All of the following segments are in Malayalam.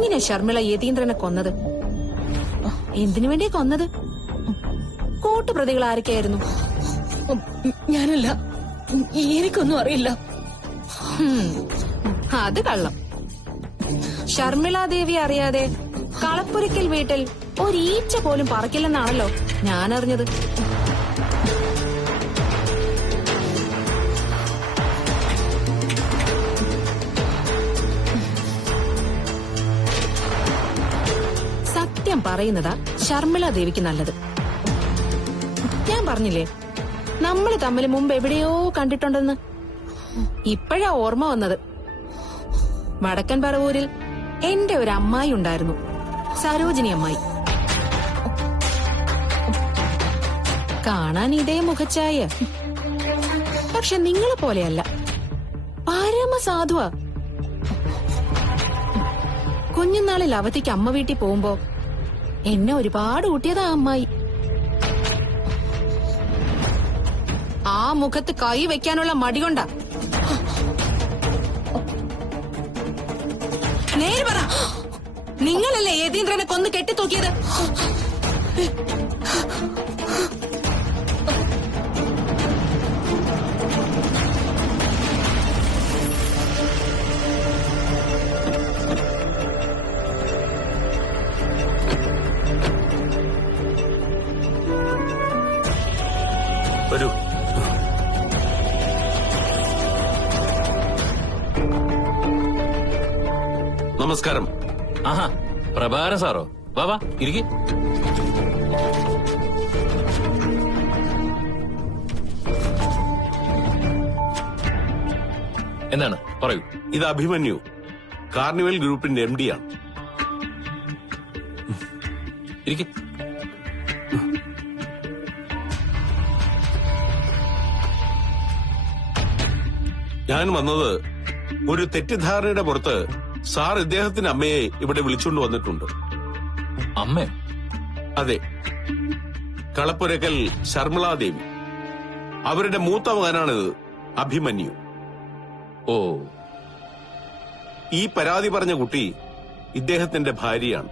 എങ്ങനെ ശർമിള യതീന്ദ്രനെ കൊന്നത്? എന്തിനു വേണ്ടിയാ കൊന്നത്? കൂട്ടുപ്രതികൾ ആരൊക്കെയായിരുന്നു? ഞാനല്ല, എനിക്കൊന്നും അറിയില്ല. അത് കള്ളം. ശർമിളാദേവി അറിയാതെ കളപ്പുരയ്ക്കൽ വീട്ടിൽ ഒരീച്ച പോലും പറക്കില്ലെന്നാണല്ലോ ഞാൻ അറിഞ്ഞത്. സത്യം പറയുന്നതാ ശർമിളാദേവിക്ക് നല്ലത്. ഞാൻ പറഞ്ഞില്ലേ, നമ്മള് തമ്മിൽ മുമ്പ് എവിടെയോ കണ്ടിട്ടുണ്ടെന്ന്. ഇപ്പോഴാ ഓർമ്മ വന്നത്. വടക്കൻ പറവൂരിൽ എന്റെ ഒരു അമ്മായി ഉണ്ടായിരുന്നു, സരോജിനി അമ്മായി. കാണാൻ ഇതേ മുഖച്ഛായ, പക്ഷെ നിങ്ങളെ പോലെയല്ല, പരമസാധുവാ. കുഞ്ഞുനാളിൽ അവധിക്ക് അമ്മ വീട്ടിൽ പോകുമ്പോ എന്നെ ഒരുപാട് ഊട്ടിയതാ അമ്മായി. ആ മുഖത്ത് കൈ വെക്കാനുള്ള മടി കൊണ്ടാ. നേര് പറ, നിങ്ങളല്ലേ യതീന്ദ്രനെ കൊന്ന് കെട്ടിത്തൂക്കിയത്? വരൂ. നമസ്കാരം. ആഹാ, പ്രഭാകരൻ സാറോ? വാ വാ, ഇരിക്ക്. എന്താണ്, പറയൂ. ഇത് അഭിമന്യു, കാർണിവൽ ഗ്രൂപ്പിന്റെ MD ആണ്. ഇരിക്ക്. ഞാൻ വന്നത് ഒരു തെറ്റിദ്ധാരണയുടെ പുറത്ത് സാർ ഇദ്ദേഹത്തിന്റെ അമ്മയെ ഇവിടെ വിളിച്ചുകൊണ്ട് വന്നിട്ടുണ്ട്. അമ്മേ? അതെ, കളപ്പുരക്കൽ ശർമിളാദേവി. അവരുടെ മൂത്ത മകനാണിത്, അഭിമന്യു. ഓ, ഈ പരാതി പറഞ്ഞ കുട്ടി ഇദ്ദേഹത്തിന്റെ ഭാര്യയാണ്.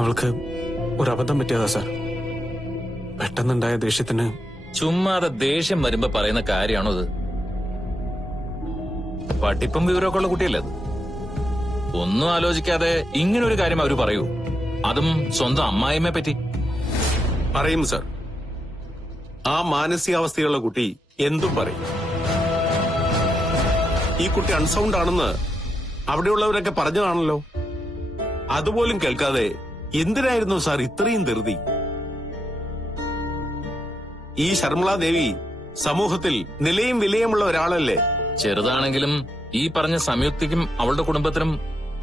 അവൾക്ക് ഒരു അബദ്ധം പറ്റിയതാ സാർ. പെട്ടെന്നുണ്ടായ ദേഷ്യത്തിന്. ചുമ്മാതെ ദേഷ്യം വരുമ്പോ പറയുന്ന കാര്യമാണോ ഇത്? പഠിപ്പും വിവരമൊക്കെ ഉള്ള കുട്ടിയല്ലേ അത്? ഒന്നും ആലോചിക്കാതെ ഇങ്ങനൊരു കാര്യം അവര് പറയൂ, അതും സ്വന്തം അമ്മായിമ്മയെ പറ്റി? പറയും സർ. ആ മാനസികാവസ്ഥയുള്ള കുട്ടി എന്തും പറയും. ഈ കുട്ടി അൺസൗണ്ട് ആണെന്ന് അവിടെയുള്ളവരൊക്കെ പറഞ്ഞതാണല്ലോ. അതുപോലും കേൾക്കാതെ എന്തിനായിരുന്നു സാർ ഇത്രയും ധൃതി? ഈ ശർമിളാദേവി സമൂഹത്തിൽ നിലയും വിലയുമുള്ള ഒരാളല്ലേ? ചെറുതാണെങ്കിലും ഈ പറഞ്ഞ സംയുക്തിക്കും അവളുടെ കുടുംബത്തിനും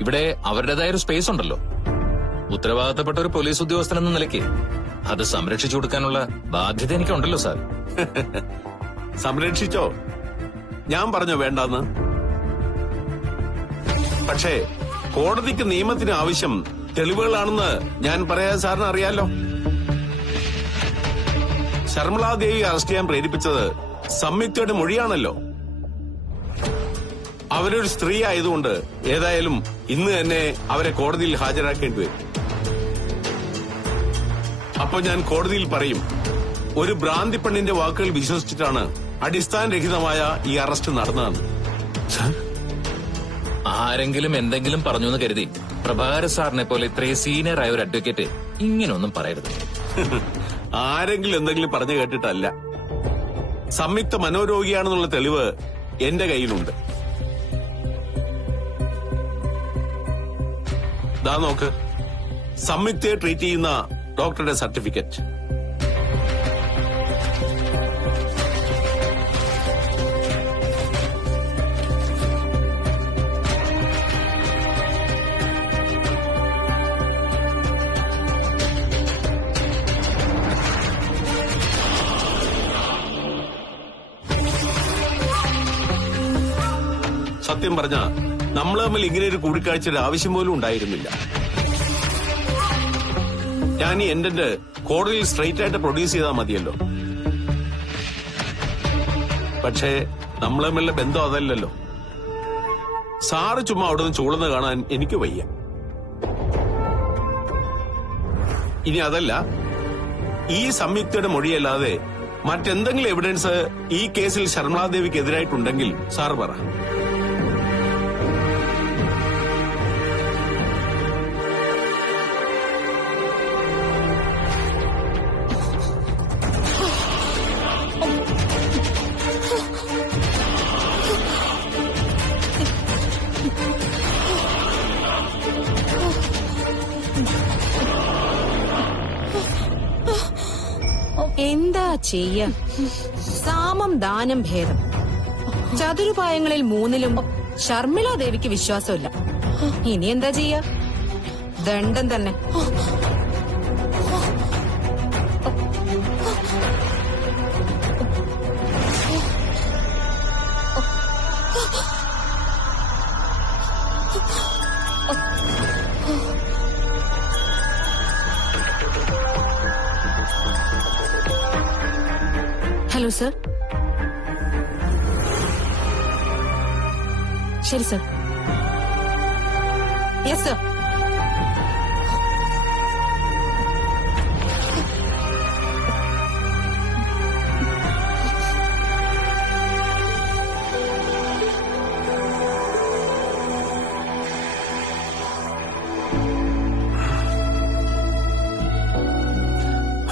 ഇവിടെ അവരുടേതായ ഒരു സ്പേസ് ഉണ്ടല്ലോ. ഉത്തരവാദിത്തപ്പെട്ട ഒരു പോലീസ് ഉദ്യോഗസ്ഥൻ എന്ന നിലയ്ക്ക് അത് സംരക്ഷിച്ചു കൊടുക്കാനുള്ള ബാധ്യത എനിക്കുണ്ടല്ലോ സാർ. സംരക്ഷിച്ചോ? ഞാൻ പറഞ്ഞോ വേണ്ടെന്ന്? പക്ഷേ കോടതിക്ക് നിയമത്തിന് ആവശ്യം തെളിവുകളാണെന്ന് ഞാൻ പറയാൻ സാറിന് അറിയാലോ. ശർമിളാദേവി അറസ്റ്റ് ചെയ്യാൻ പ്രേരിപ്പിച്ചത് സംയുക്തയുടെ മൊഴിയാണല്ലോ. അവരൊരു സ്ത്രീ ആയതുകൊണ്ട് ഏതായാലും ഇന്ന് തന്നെ അവരെ കോടതിയിൽ ഹാജരാക്കേണ്ടി വരും. അപ്പൊ ഞാൻ കോടതിയിൽ പറയും, ഒരു ഭ്രാന്തി പെണ്ണിന്റെ വാക്കുകൾ വിശ്വസിച്ചിട്ടാണ് അടിസ്ഥാനരഹിതമായ ഈ അറസ്റ്റ് നടന്നതെന്ന്. ആരെങ്കിലും എന്തെങ്കിലും പറഞ്ഞു എന്ന് കരുതി പ്രഭാകരൻ സാറിനെ പോലെ ഇത്രയും സീനിയർ ആയ ഒരു അഡ്വക്കേറ്റ് ഇങ്ങനൊന്നും പറയരുത്. ആരെങ്കിലും എന്തെങ്കിലും പറഞ്ഞു കേട്ടിട്ടല്ല. സംയുക്ത മനോരോഗിയാണെന്നുള്ള തെളിവ് എന്റെ കയ്യിലുണ്ട്. ദാ നോക്ക്, സംയുക്തയെ ട്രീറ്റ് ചെയ്യുന്ന ഡോക്ടറുടെ സർട്ടിഫിക്കറ്റ്. സത്യം പറഞ്ഞ നമ്മൾ തമ്മിൽ ഇങ്ങനെ ഒരു കൂടിക്കാഴ്ചയുടെ ആവശ്യം പോലും ഉണ്ടായിരുന്നില്ല. ഞാൻ ഈ എന്റെ കോടതിയിൽ സ്ട്രെയിറ്റ് ആയിട്ട് പ്രൊഡ്യൂസ് ചെയ്താൽ മതിയല്ലോ. പക്ഷേ നമ്മൾ തമ്മിലുള്ള ബന്ധം അതല്ലല്ലോ. സാറ് ചുമ്മാ അവിടെ നിന്ന് ചൂളന്ന് കാണാൻ എനിക്ക് വയ്യ. ഇനി അതല്ല, ഈ സംയുക്തയുടെ മൊഴിയല്ലാതെ മറ്റെന്തെങ്കിലും എവിഡൻസ് ഈ കേസിൽ ശർമ്മളാദേവിക്ക് എതിരായിട്ടുണ്ടെങ്കിൽ സാറ് പറ. എന്താ ചെയ്യ? സാമം ദാനം ഭേദം. ചതുരുപായങ്ങളിൽ 3-ലും ശർമ്മിളാദേവിക്ക് വിശ്വാസമില്ല. ഇനി എന്താ ചെയ്യ? ദണ്ഡം തന്നെ. Hello sir. ശരി സർ. Yes sir.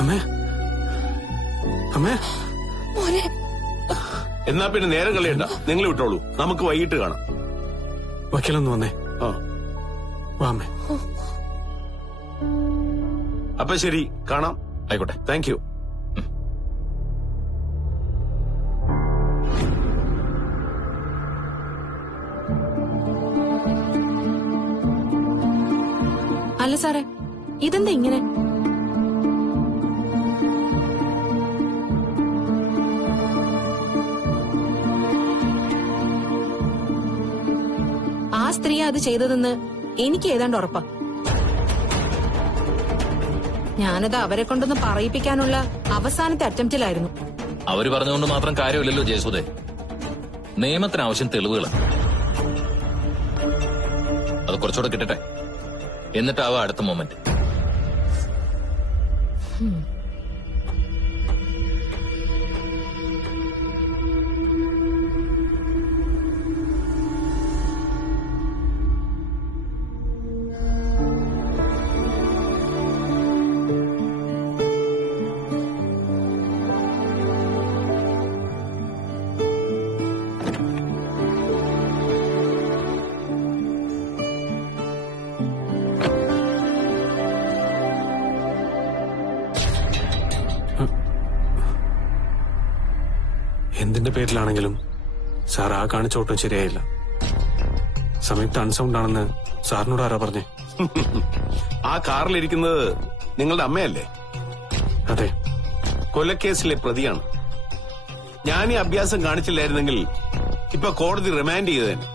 അമ്മേ, അമ്മേ. മോനെ, എന്നാ പിന്നെ നേരം കളയണ്ട, നിങ്ങൾ വിട്ടോളൂ. നമുക്ക് വൈകിട്ട് കാണാം. വക്കീലൊന്ന് വന്നേ. ആ, വാ അമ്മേ. അപ്പൊ ശരി, കാണാം. ആയിക്കോട്ടെ. Thank you. അല്ല സാറേ, ഇതെന്താ ഇങ്ങനെ? ആ സ്ത്രീ അത് ചെയ്തതെന്ന് എനിക്ക് ഏതാണ്ട് ഉറപ്പാ. ഞാനത് അവരെ കൊണ്ടൊന്ന് പറയിപ്പിക്കാനുള്ള അവസാനത്തെ അറ്റംപ്റ്റിലായിരുന്നു. അവര് പറഞ്ഞുകൊണ്ട് മാത്രം കാര്യമില്ലല്ലോ ജയസുധേ. നിയമത്തിന് ആവശ്യം തെളിവുകളാണ്. അത് കുറച്ചുകൂടെ കിട്ടട്ടെ, എന്നിട്ടാവാ അടുത്ത മൊമെന്റ്. എന്തിന്റെ പേരിലാണെങ്കിലും സാർ ആ കാണിച്ചോട്ടും ശരിയായില്ല. സംയുക്ത അൺസൗണ്ട് ആണെന്ന് സാറിനോട് ആരാ പറഞ്ഞേ? ആ കാറിലിരിക്കുന്നത് നിങ്ങളുടെ അമ്മയല്ലേ? അതെ. കൊലക്കേസിലെ പ്രതിയാണ്. ഞാൻ ഈ അഭ്യാസം കാണിച്ചില്ലായിരുന്നെങ്കിൽ ഇപ്പൊ കോടതി റിമാൻഡ് ചെയ്തേനെ.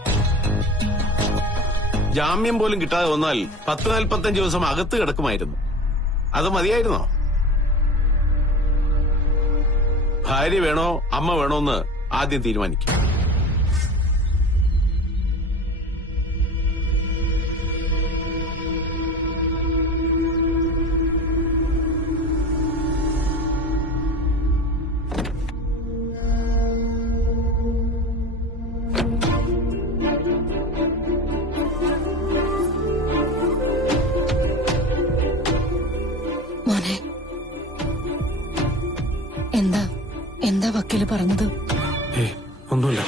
ജാമ്യം പോലും കിട്ടാതെ വന്നാൽ 10-45 ദിവസം അകത്ത് കിടക്കുമായിരുന്നു. അത് മതിയായിരുന്നോ? ഭാര്യ വേണോ അമ്മ വേണോ എന്ന് ആദ്യം തീരുമാനിക്കും. മോനെ, എന്താ വക്കീല് പറഞ്ഞത്? ഒന്നുമില്ല.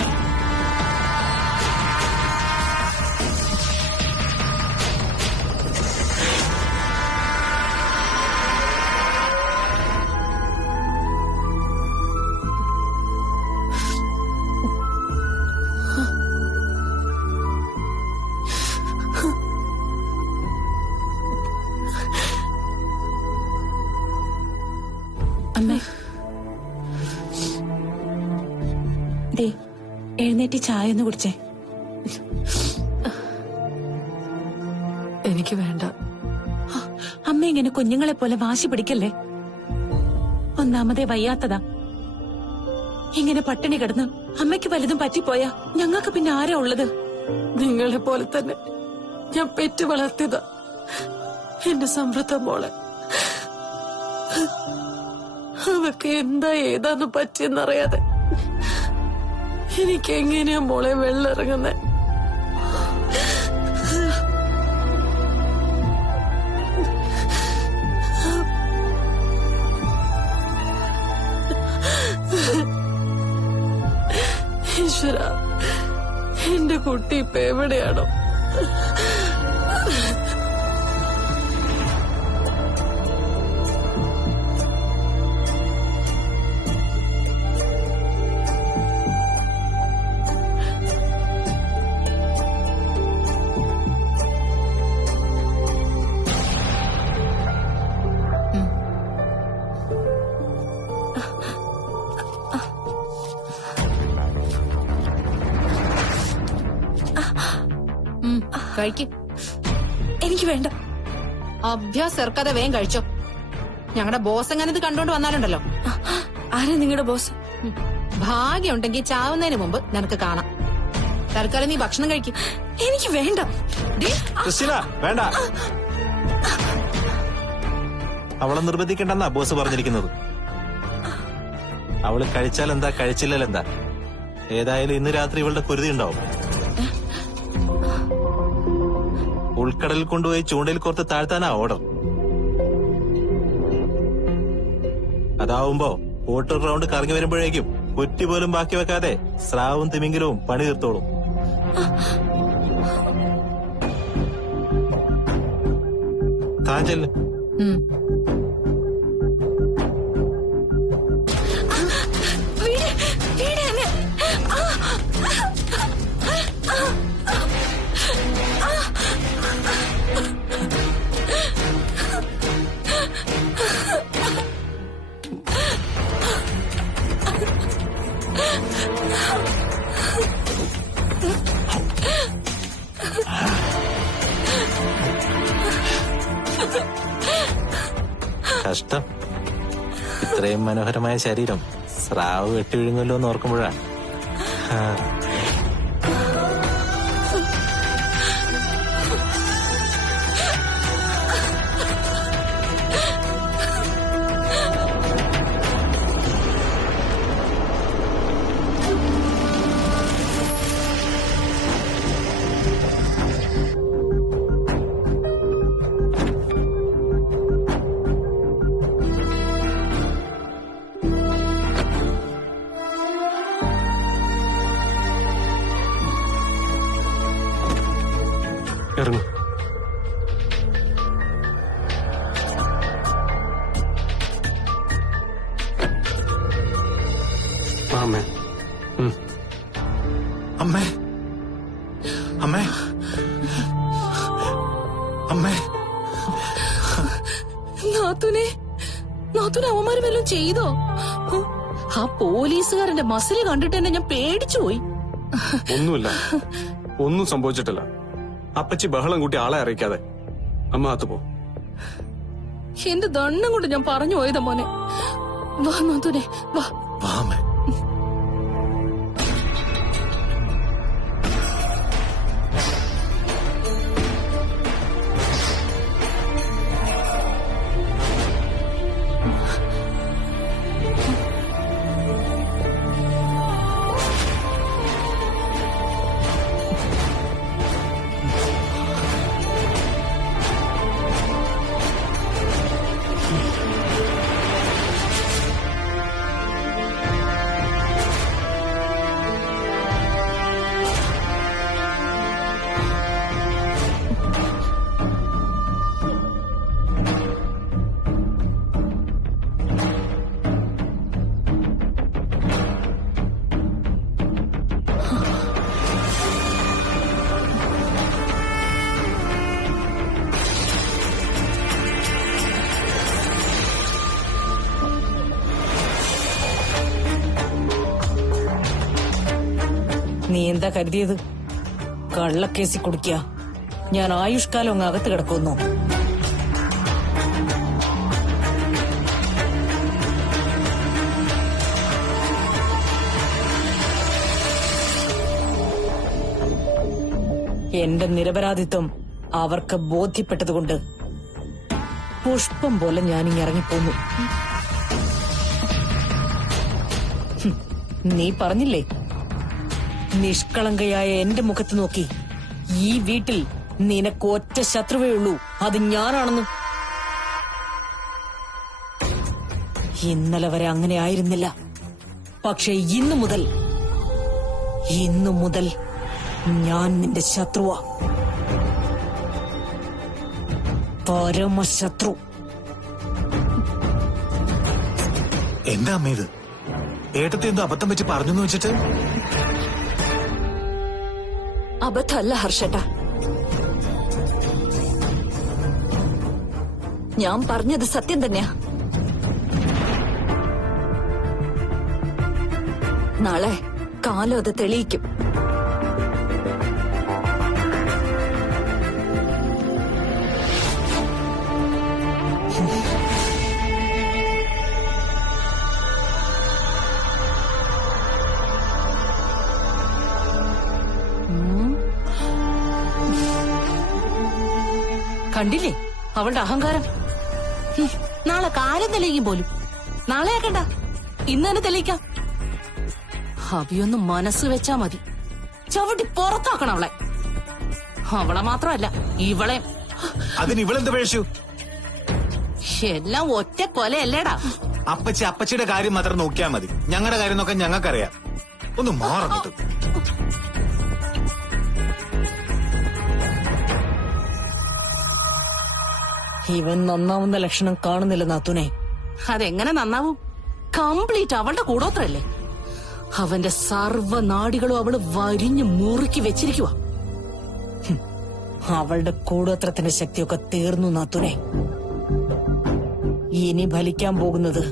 അമ്മേ, ദേ എഴുന്നേറ്റ് ചായ ഒന്ന് കുടിച്ചേ. എനിക്ക് വേണ്ട. അമ്മ ഇങ്ങനെ കുഞ്ഞുങ്ങളെ പോലെ വാശി പിടിക്കല്ലേ. ഒന്നാമതേ വയ്യാത്തതാ. ഇങ്ങനെ പട്ടിണി കിടന്ന് അമ്മയ്ക്ക് വലുതും പറ്റിപ്പോയാ ഞങ്ങൾക്ക് പിന്നെ ആരാ ഉള്ളത്? നിങ്ങളെ പോലെ തന്നെ ഞാൻ പെറ്റു വളർത്തിയതാ എന്റെ സമൃദ്ധ മോളെ. അവക്ക് എന്താ ഏതാന്ന് പറ്റിയെന്നറിയാതെ എനിക്ക് എങ്ങനെയാ മോളെ വെള്ളിറങ്ങുന്നേ? ഈശ്വര, എന്റെ കുട്ടി ഇപ്പൊ എവിടെയാണോ? കഴിക്ക്. എനിക്ക് വേണ്ട. അഭ്യാസം ഇറക്കാതെ വേഗം കഴിച്ചോ. ഞങ്ങളുടെ ബോസ് എങ്ങനെ ഇത് കണ്ടോണ്ട് വന്നാലുണ്ടല്ലോ. ആരാ നിങ്ങളുടെ ബോസ്? ഭാഗ്യം ഉണ്ടെങ്കിൽ ചാവുന്നതിന് മുമ്പ് നിനക്ക് കാണാം. തൽക്കാലം നീ ഭക്ഷണം കഴിക്കും. എനിക്ക് വേണ്ട. ക്രിസ്റ്റീന വേണ്ട. അവളെ നിർബന്ധിക്കണ്ടെന്നാ ബോസ് പറഞ്ഞിരിക്കുന്നത്. അവള് കഴിച്ചാൽ എന്താ, കഴിച്ചില്ലെന്താ, ഏതായാലും ഇന്ന് രാത്രി ഇവളുടെ കുരുതി ഉണ്ടാവും. ഉൾക്കടലിൽ കൊണ്ടുപോയി ചൂണ്ടയിൽ കോർത്ത് താഴ്ത്താനാ ഓർഡർ. അതാവുമ്പോ വോട്ടർ റൗണ്ട് കറങ്ങി വരുമ്പോഴേക്കും കുറ്റി പോലും ബാക്കി വെക്കാതെ സ്രാവും തിമിംഗലവും പണി തീർത്തോളും. താൻ ചെല്ല്. കഷ്ടം, ഇത്രയും മനോഹരമായ ശരീരം സ്രാവ് വെട്ടി വിഴുങ്ങല്ലോ എന്ന് ഓർക്കുമ്പോഴാ. ഇറങ്ങും. അമ്മേ. അമ്മേ, അമ്മേ, അമ്മേ. നാത്തൂനെ അവന്മാര് വല്ലതും ചെയ്തോ? ആ പോലീസുകാരന്റെ മസില് കണ്ടിട്ട് തന്നെ ഞാൻ പേടിച്ചു പോയി. ഒന്നുമില്ല, ഒന്നും സംഭവിച്ചിട്ടില്ല. അപ്പച്ചി ബഹളം കൂട്ടി ആളെ അറിയിക്കാതെ അമ്മ അകത്ത് പോ. എന്റെ ദണ്ണം കൊണ്ട് ഞാൻ പറഞ്ഞു പോയതാ മോനെ. വാ നാത്തൂനെ, വാ. വാമേ. നീ എന്താ കരുതിയത്? കള്ളക്കേസി കുടിക്കുക. ഞാൻ ആയുഷ്കാലം അങ്ങ് അകത്ത് കിടക്കുന്നു. എന്റെ നിരപരാധിത്വം അവർക്ക് ബോധ്യപ്പെട്ടതുകൊണ്ട് പുഷ്പം പോലെ ഞാനിങ്ങ് ഇറങ്ങിപ്പോന്നു. നീ പറഞ്ഞില്ലേ, നിഷ്കളങ്കയായ എന്റെ മുഖത്ത് നോക്കി ഈ വീട്ടിൽ നിനക്ക് ഒറ്റ ശത്രുവേ ഉള്ളൂ, അത് ഞാനാണെന്ന്. ഇന്നലെ വരെ അങ്ങനെ ആയിരുന്നില്ല. പക്ഷെ ഇന്നു മുതൽ ഞാൻ നിന്റെ ശത്രുവാ, പരമശത്രു. എന്താ അമ്മ ഇത്? ഏട്ടത്തെ എന്തോ അബദ്ധം വെച്ച് പറഞ്ഞു വെച്ചിട്ട്? അബദ്ധമല്ല ഹർഷേട്ടാ, ഞാൻ പറഞ്ഞത് സത്യം തന്നെയാ. നാളെ കാലം അത് തെളിയിക്കും. കണ്ടില്ലേ അവളുടെ അഹങ്കാരം? നാളെ കാലം തെളിയിക്കും പോലും. നാളെ ആക്കണ്ട, ഇന്ന് തന്നെ തെളിയിക്കാം. അവിയൊന്ന് മനസ്സ് വെച്ചാ മതി. ചവിട്ടി പുറത്താക്കണം അവളെ. അവളെ മാത്രമല്ല ഇവളെ. അതിന് ഇവളെന്ത് പേഴിച്ചു? എല്ലാം ഒറ്റ കൊലയല്ലേടാ. അപ്പച്ചിയുടെ കാര്യം മാത്രം നോക്കിയാൽ മതി. ഞങ്ങളുടെ കാര്യം നോക്കാൻ ഞങ്ങൾക്കറിയാം. ഒന്ന് മാറങ്ങോട്ട്. ഇവൻ നന്നാവുന്ന ലക്ഷണം കാണുന്നില്ല നാത്തൂനെ. അതെങ്ങനെ നന്നാവും? കംപ്ലീറ്റ് അവളുടെ കൂടോത്രല്ലേ. അവന്റെ സർവ്വനാടികളും അവള് വരിഞ്ഞു മുറുക്കി വെച്ചിരിക്കുക. അവളുടെ കൂടോത്രത്തിന്റെ ശക്തിയൊക്കെ തീർന്നു നാത്തൂനെ. ഇനി ഫലിക്കാൻ പോകുന്നത്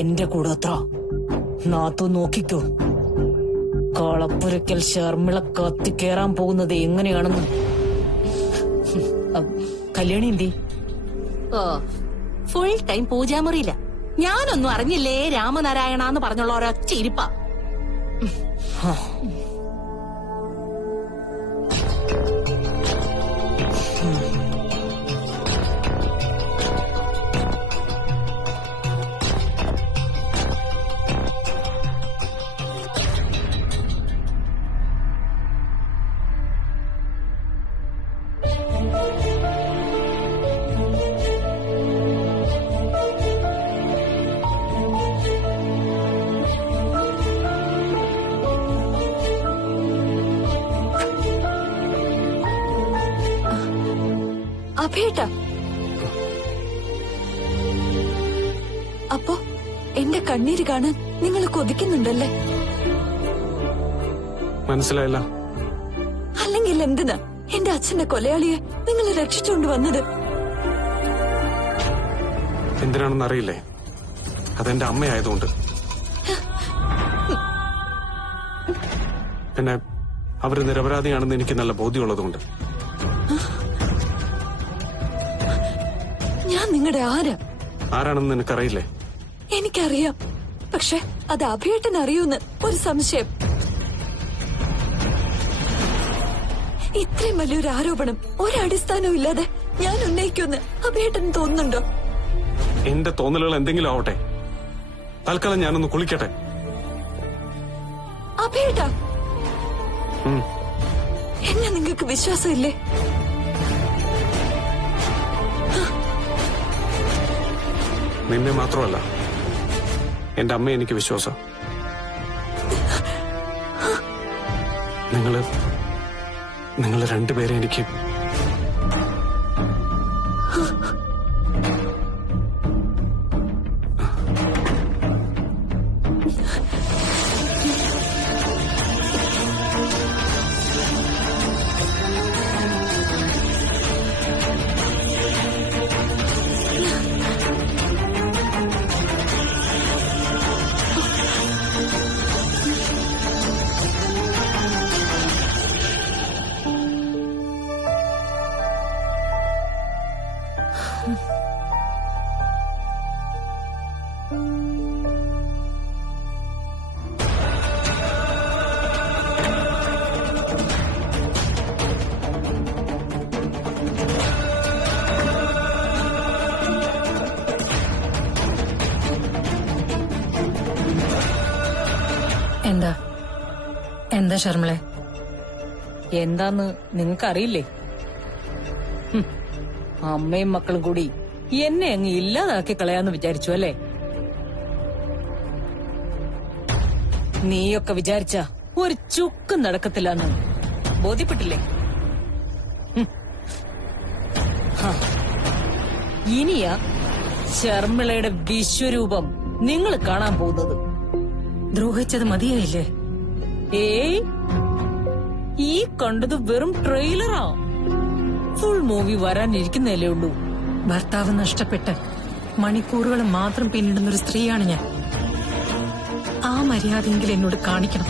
എന്റെ കൂടോത്ര. നാത്തു നോക്കിക്കോ, കളപ്പുരക്കൽ ശർമിള കത്തിക്കേറാൻ പോകുന്നത് എങ്ങനെയാണെന്ന്. കല്യാണി എന്തി? ഓ, ഫുൾ ടൈം പൂജാമുറിയില്ല. ഞാനൊന്നും അറിഞ്ഞില്ലേ രാമനാരായണ എന്ന് പറഞ്ഞുള്ള ഒരൊറ്റ ഇരിപ്പാ. അഭേട്ട, അപ്പോ എന്റെ കണ്ണീര് കാണാൻ നിങ്ങൾ കൊതിക്കുന്നുണ്ടല്ലേ? മനസ്സിലായില്ല. അല്ലെങ്കിൽ എന്തിനാ എന്റെ അച്ഛന്റെ കൊലയാളിയെ നിങ്ങൾ രക്ഷിച്ചുകൊണ്ട് വന്നത്? എന്തിനാണെന്ന് അറിയില്ലേ? അതെന്റെ അമ്മയായതുകൊണ്ട്. പിന്നെ അവര് നിരപരാധിയാണെന്ന് എനിക്ക് നല്ല ബോധ്യമുള്ളതുകൊണ്ട്. ഞാൻ നിങ്ങളുടെ ആരാണെന്ന് നിനക്കറിയില്ലേ? എനിക്കറിയാം, പക്ഷെ അത് അഭേട്ടൻ അറിയൂന്ന് ഒരു സംശയം. ഇത്രയും വലിയൊരു ആരോപണം ഒരടിസ്ഥാനവും ഇല്ലാതെ ഞാൻ ഉന്നയിക്കുമെന്ന് അഭേട്ടൻ തോന്നുന്നുണ്ടോ? എന്റെ തോന്നലുകൾ എന്തെങ്കിലും ആവട്ടെ. തൽക്കാലം ഞാനൊന്ന് കുളിക്കട്ടെ. അഭേട്ട, എന്നെ നിങ്ങൾക്ക് വിശ്വാസമില്ലേ? നിന്നെ മാത്രമല്ല, എന്റെ അമ്മയെ എനിക്ക് വിശ്വാസം. നിങ്ങൾ രണ്ടുപേരെ എനിക്ക് എന്താ ശർമ്മളെ? എന്താന്ന് നിങ്ങൾക്കറിയില്ലേ? അമ്മയും മക്കളും കൂടി എന്നെ അങ്ങ് ഇല്ലാതാക്കി കളയാന്ന് വിചാരിച്ചു അല്ലേ? നീയൊക്കെ വിചാരിച്ച ഒരു ചുക്കും നടക്കത്തില്ലെന്ന് ബോധ്യപ്പെട്ടില്ലേ? ഇനിയാ ശർമ്മിളയുടെ വിശ്വരൂപം നിങ്ങൾ കാണാൻ പോകുന്നത്. ദ്രോഹിച്ചത് മതിയായില്ലേ? ഏയ്, ഈ കണ്ടത് വെറും ട്രെയിലറാ. ഫുൾ മൂവി വരാനിരിക്കുന്നതല്ലേ ഉള്ളൂ. ഭർത്താവ് നഷ്ടപ്പെട്ട് മണിക്കൂറുകൾ മാത്രം പിന്നിടുന്ന ഒരു സ്ത്രീയാണ് ഞാൻ. ആ മര്യാദയെങ്കിലും എന്നോട് കാണിക്കണം.